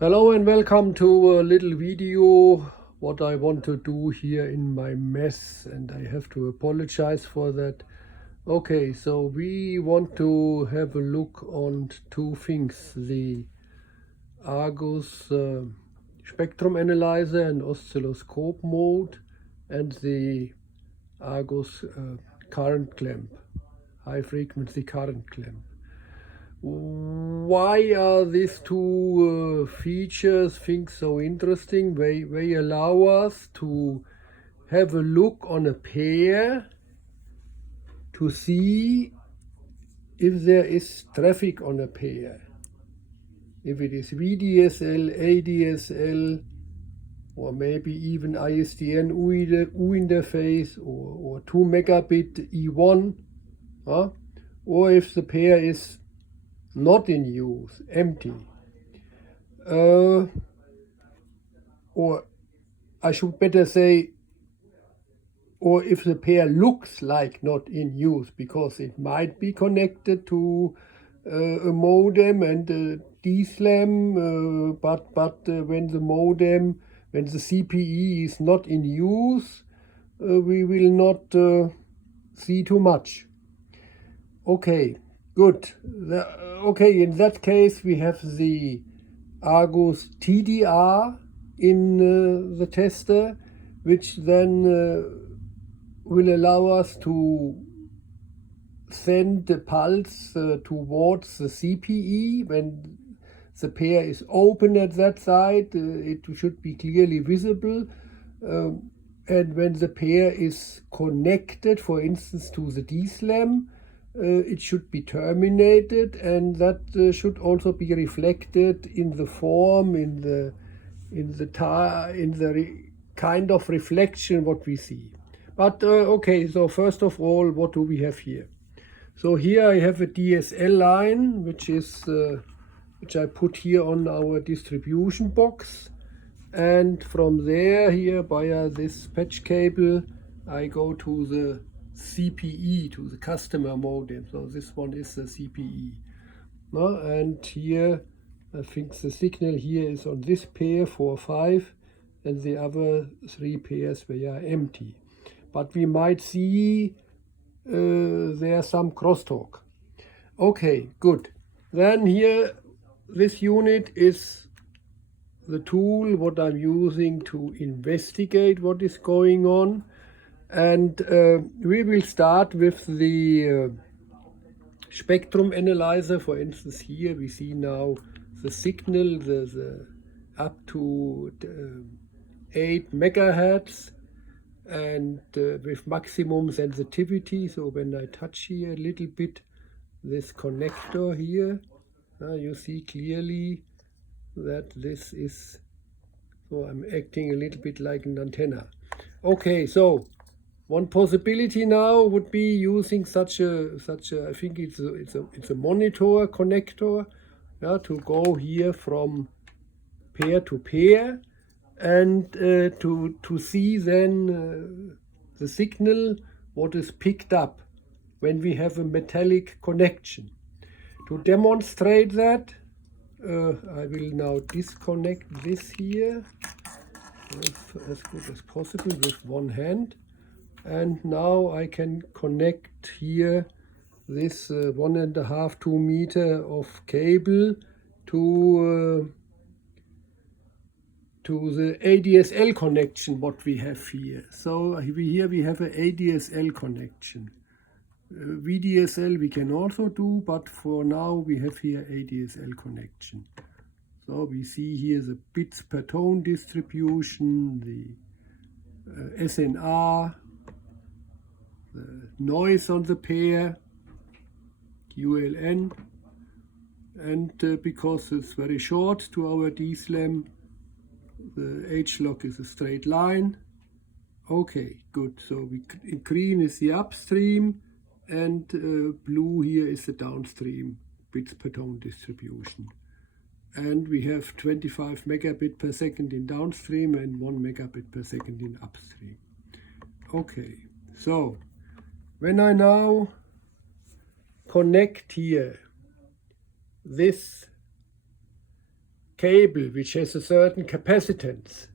Hello and welcome to a little video what I want to do here in my mess, and I have to apologize for that. Okay, so we want to have a look on two things, the Argus spectrum analyzer and oscilloscope mode, and the Argus current clamp, high frequency current clamp. Why are these two things so interesting? They allow us to have a look on a pair to see if there is traffic on a pair. If it is VDSL, ADSL, or maybe even ISDN U interface, or 2 megabit E1, or if the pair is not in use, empty. Or I should better say, or if the pair looks like not in use, because it might be connected to a modem and a DSLAM, but when the CPE is not in use, we will not see too much. Okay. Good. Okay, in that case we have the Argus TDR in the tester, which then will allow us to send the pulse towards the CPE. When the pair is open at that side, it should be clearly visible. And when the pair is connected, for instance, to the DSLAM, it should be terminated, and that should also be reflected in the form, in the kind of reflection what we see. But okay, so first of all, what do we have here? So here I have a DSL line, which I put here on our distribution box, and from there, here via this patch cable, I go to the CPE, to the customer modem. So this one is the CPE. And here, I think the signal here is on this pair 4, 5, and the other 3 pairs, they are empty. But we might see there's some crosstalk. Okay, good. Then here, this unit is the tool what I'm using to investigate what is going on. And we will start with the spectrum analyzer. For instance, here we see now the signal, the up to 8 megahertz, and with maximum sensitivity. So when I touch here a little bit this connector here, you see clearly that this is, so I'm acting a little bit like an antenna. Okay, so one possibility now would be using such a I think it's a monitor connector, to go here from pair to pair, and to see then the signal what is picked up when we have a metallic connection. To demonstrate that, I will now disconnect this here as good as possible with one hand. And now I can connect here this 1.5 2 meter of cable to the ADSL connection what we have here. So here we have an ADSL connection. VDSL we can also do, but for now we have here ADSL connection. So we see here the bits per tone distribution, the SNR, the noise on the pair, QLN, and because it's very short to our DSLAM, the H-log is a straight line. Okay, good. So green is the upstream, and blue here is the downstream bits per tone distribution. And we have 25 megabit per second in downstream and 1 megabit per second in upstream. Okay, so when I now connect here this cable which has a certain capacitance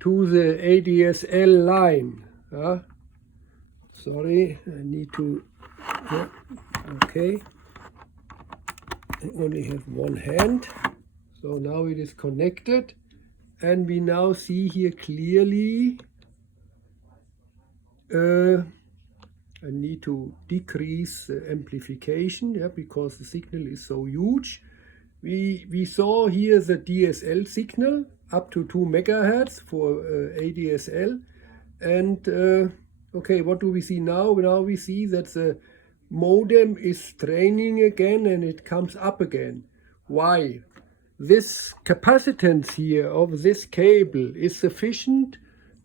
to the ADSL line. Sorry, I need to, okay, I only have one hand, so now it is connected, and we now see here clearly, I need to decrease the amplification, because the signal is so huge. We saw here the DSL signal up to 2 megahertz for ADSL, and okay, what do we see now? Now we see that the modem is training again and it comes up again. Why? This capacitance here of this cable is sufficient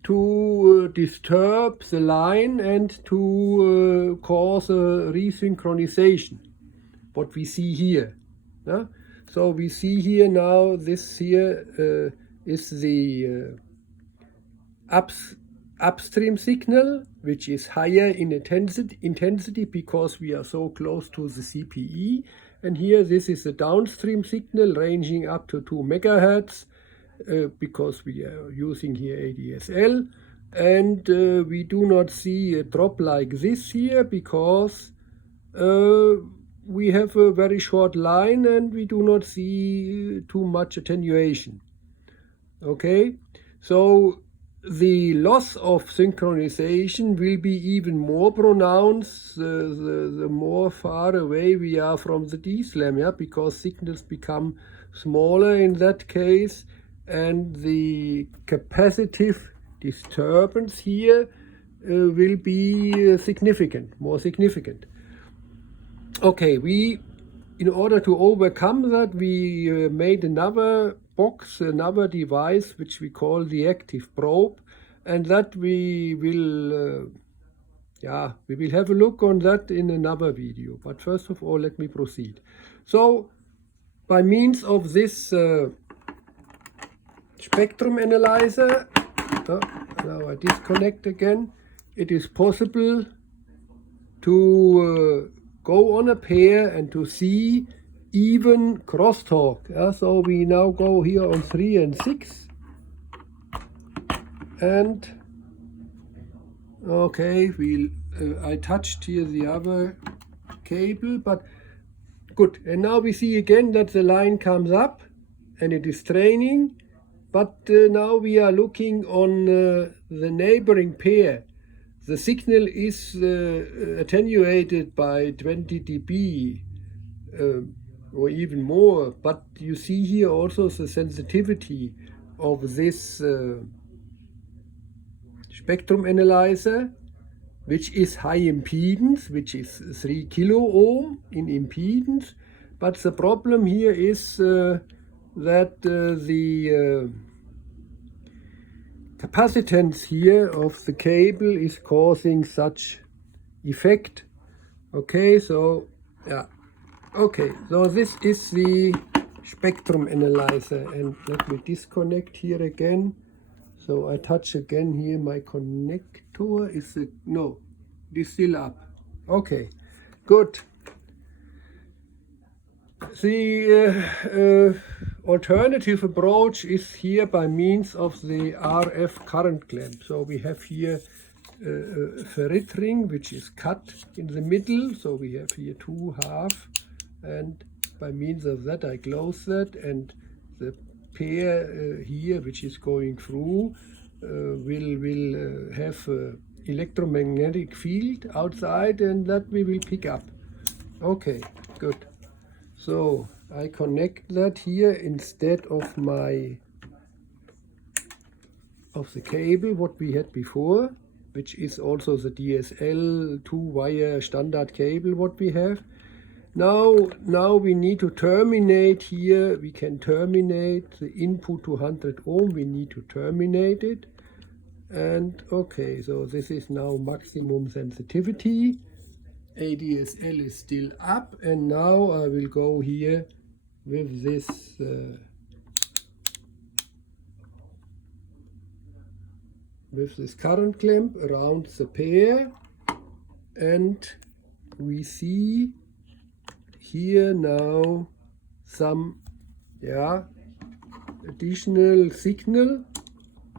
to disturb the line and to cause a resynchronization, what we see here. So we see here now, this here is the upstream signal, which is higher in intensity because we are so close to the CPE. And here this is the downstream signal ranging up to 2 megahertz because we are using here ADSL. And we do not see a drop like this here because we have a very short line and we do not see too much attenuation. Okay, so the loss of synchronization will be even more pronounced the more far away we are from the DSLAM, because signals become smaller in that case, and the capacitive disturbance here will be more significant. Okay, in order to overcome that, we made another box, another device which we call the active probe, and that we will have a look on that in another video. But first of all, let me proceed. So by means of this spectrum analyzer, now I disconnect again, it is possible to go on a pair and to see even crosstalk. So we now go here on 3 and 6, and okay, I touched here the other cable, but good. And now we see again that the line comes up and it is training, but now we are looking on the neighboring pair. The signal is attenuated by 20 dB or even more, but you see here also the sensitivity of this spectrum analyzer, which is high impedance, which is 3 kilo ohm in impedance. But the problem here is that the capacitance here of the cable is causing such effect. Okay, so okay, so this is the spectrum analyzer, and let me disconnect here again. So I touch again here my connector. No, it is still up. Okay, good. The alternative approach is here by means of the RF current clamp. So we have here a ferrite ring which is cut in the middle. So we have here 2 half, and by means of that I close that, and the pair here which is going through will have electromagnetic field outside, and that we will pick up. Okay, good. So I connect that here instead of the cable what we had before, which is also the DSL 2-wire standard cable what we have. Now we need to terminate here. We can terminate the input to 100 ohm. We need to terminate it. And okay, so this is now maximum sensitivity. ADSL is still up, and now I will go here with this current clamp around the pair, and we see here now some additional signal.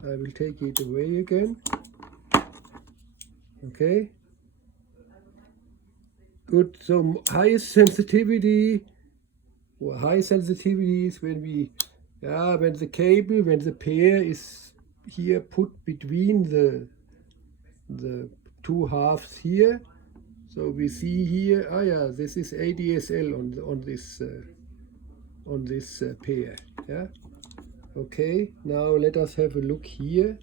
I will take it away again. Okay. Good. So highest sensitivity, or high sensitivity is when we, when the cable, when the pair is here put between the two halves here. So we see here, this is ADSL on this pair. Yeah. Okay. Now let us have a look here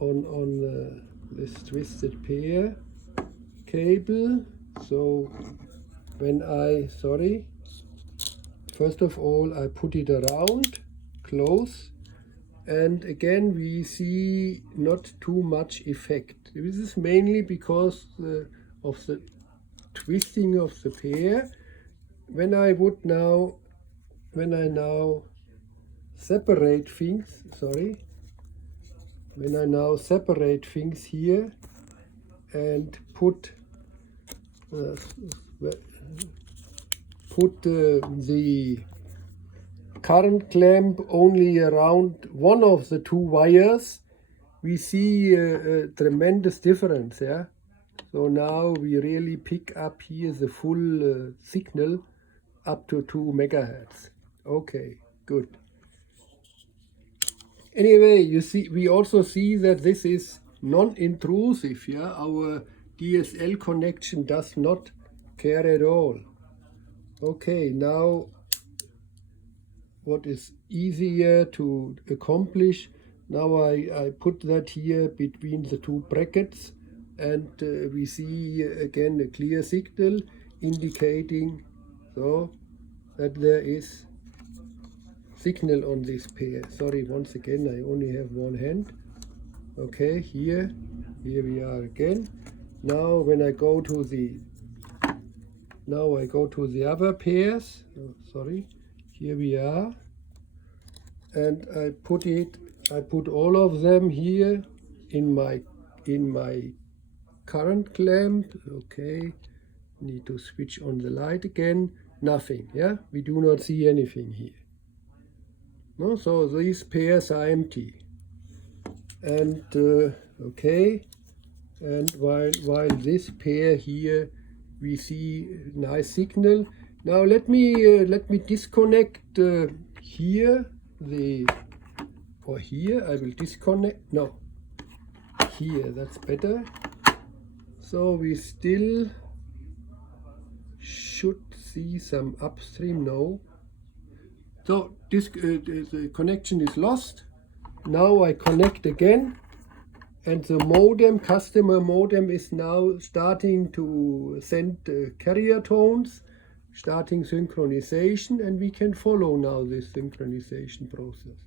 on this twisted pair cable. So when first of all I put it around close, and again we see not too much effect. This is mainly because of the twisting of the pair. When I now separate things, when I now separate things here and put the current clamp only around one of the two wires, we see a tremendous difference. Yeah. So now we really pick up here the full signal up to 2 megahertz. Okay, good. Anyway, you see, we also see that this is non-intrusive. Yeah, our DSL connection does not care at all. Okay, now what is easier to accomplish? Now I put that here between the two brackets, and we see again a clear signal indicating so that there is signal on this pair. Sorry, once again, I only have one hand. Okay, here we are again. Now when I go to the other pairs, here we are, and I put all of them here in my current clamp. Okay, need to switch on the light again. Nothing. Yeah, we do not see anything here. No, so these pairs are empty. And okay, and while this pair here we see nice signal. Now let me disconnect here here I will disconnect. No, here, that's better. So we still should see some upstream. No. So this the connection is lost. Now I connect again, and the modem, customer modem, is now starting to send carrier tones, starting synchronization, and we can follow now this synchronization process.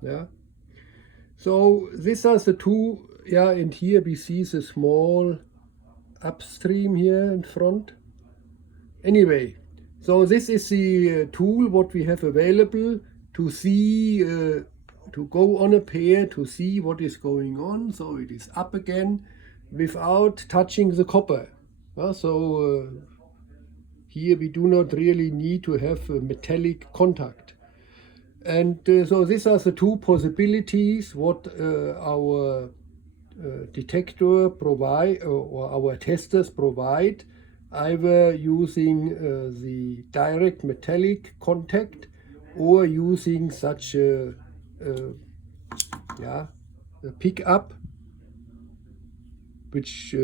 Yeah. So these are the two. Yeah, and here we see the small upstream here in front. Anyway, so this is the tool what we have available to see, to go on a pair to see what is going on. So it is up again without touching the copper. Here we do not really need to have a metallic contact. And so these are the two possibilities what our detector provide, or our testers provide, either using the direct metallic contact or using such a pickup, which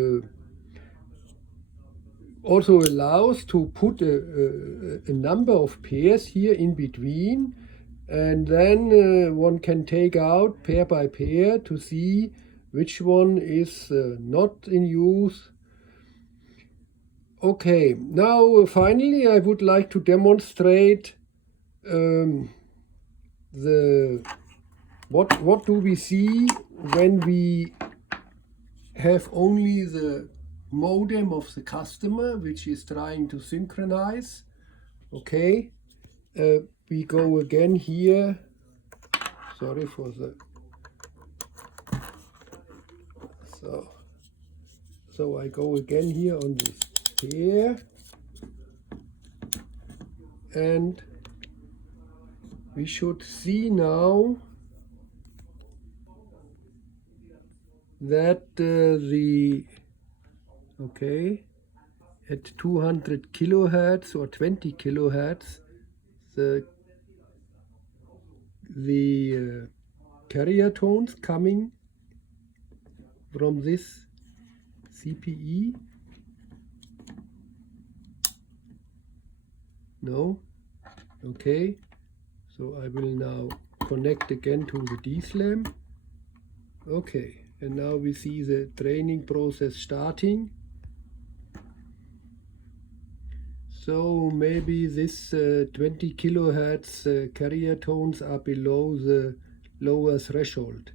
also allows to put a number of pairs here in between, and then one can take out pair by pair to see which one is not in use. Okay, now finally I would like to demonstrate what do we see when we have only the modem of the customer, which is trying to synchronize. Okay, we go again here. Sorry for the so I go again here on this pair, and we should see now that at 200 kilohertz or 20 kilohertz, the carrier tones coming from this CPE. No? Okay. So I will now connect again to the DSLAM. Okay. And now we see the training process starting. So maybe this 20 kilohertz carrier tones are below the lower threshold.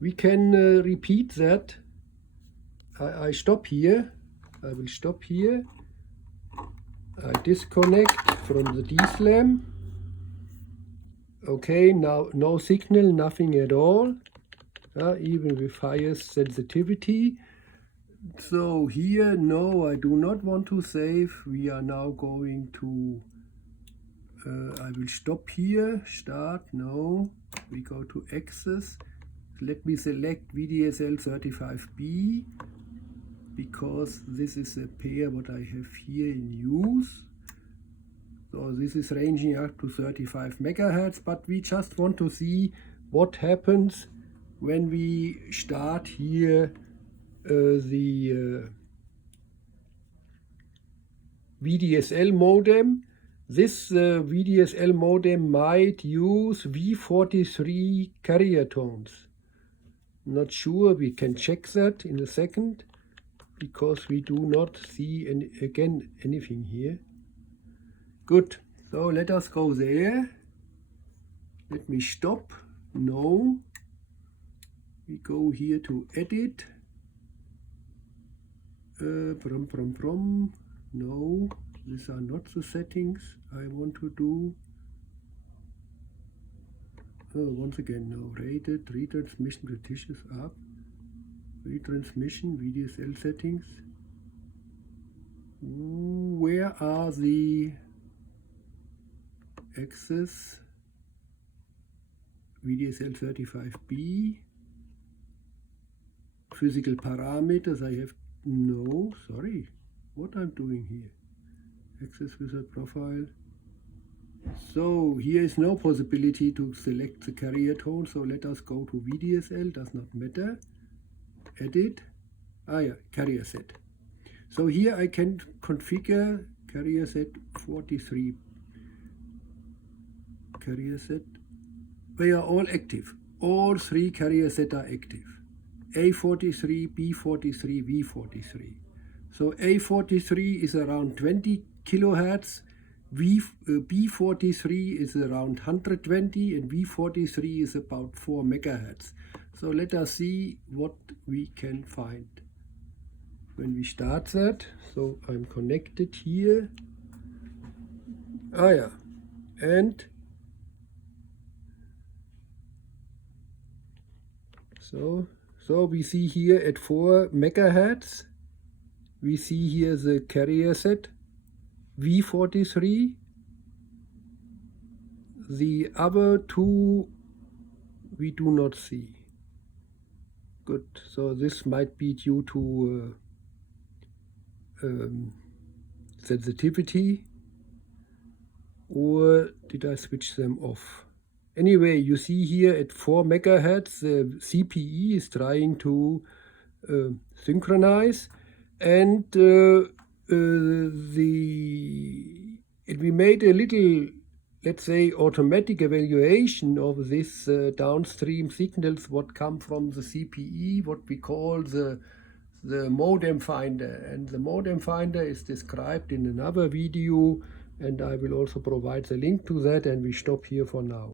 We can repeat that. I stop here. I will stop here. I disconnect from the DSLAM. Okay, now no signal, nothing at all. Even with highest sensitivity. So here, no, I do not want to save. We are now going to, I will stop here, start, no. We go to access. Let me select VDSL 35B, because this is a pair what I have here in use. So this is ranging up to 35 megahertz, but we just want to see what happens when we start here the VDSL modem. This VDSL modem might use V43 carrier tones. Not sure, we can check that in a second, because we do not see anything here. Good, so let us go there. Let me stop, no. We go here to edit. No, these are not the settings I want to do. Once again, no, rated, retransmission repetitions up, retransmission, VDSL settings. Where are the access VDSL 35B? Physical parameters, I have no, sorry, what I'm doing here. Access wizard profile. So here is no possibility to select the carrier tone, so let us go to VDSL, does not matter. Edit, carrier set. So here I can configure carrier set 43. Carrier set, they are all active. All three carrier sets are active. A43, B43, V43. So A43 is around 20 kilohertz, B43 is around 120, and V43 is about 4 megahertz. So let us see what we can find when we start that. So I'm connected here. And so we see here at 4 megahertz, we see here the carrier set V43. The other two we do not see. Good, so this might be due to sensitivity, or did I switch them off? Anyway, you see here at 4 megahertz, the CPE is trying to synchronize, and we made a little, let's say, automatic evaluation of this downstream signals what come from the CPE, what we call the modem finder. And the modem finder is described in another video, and I will also provide the link to that, and we stop here for now.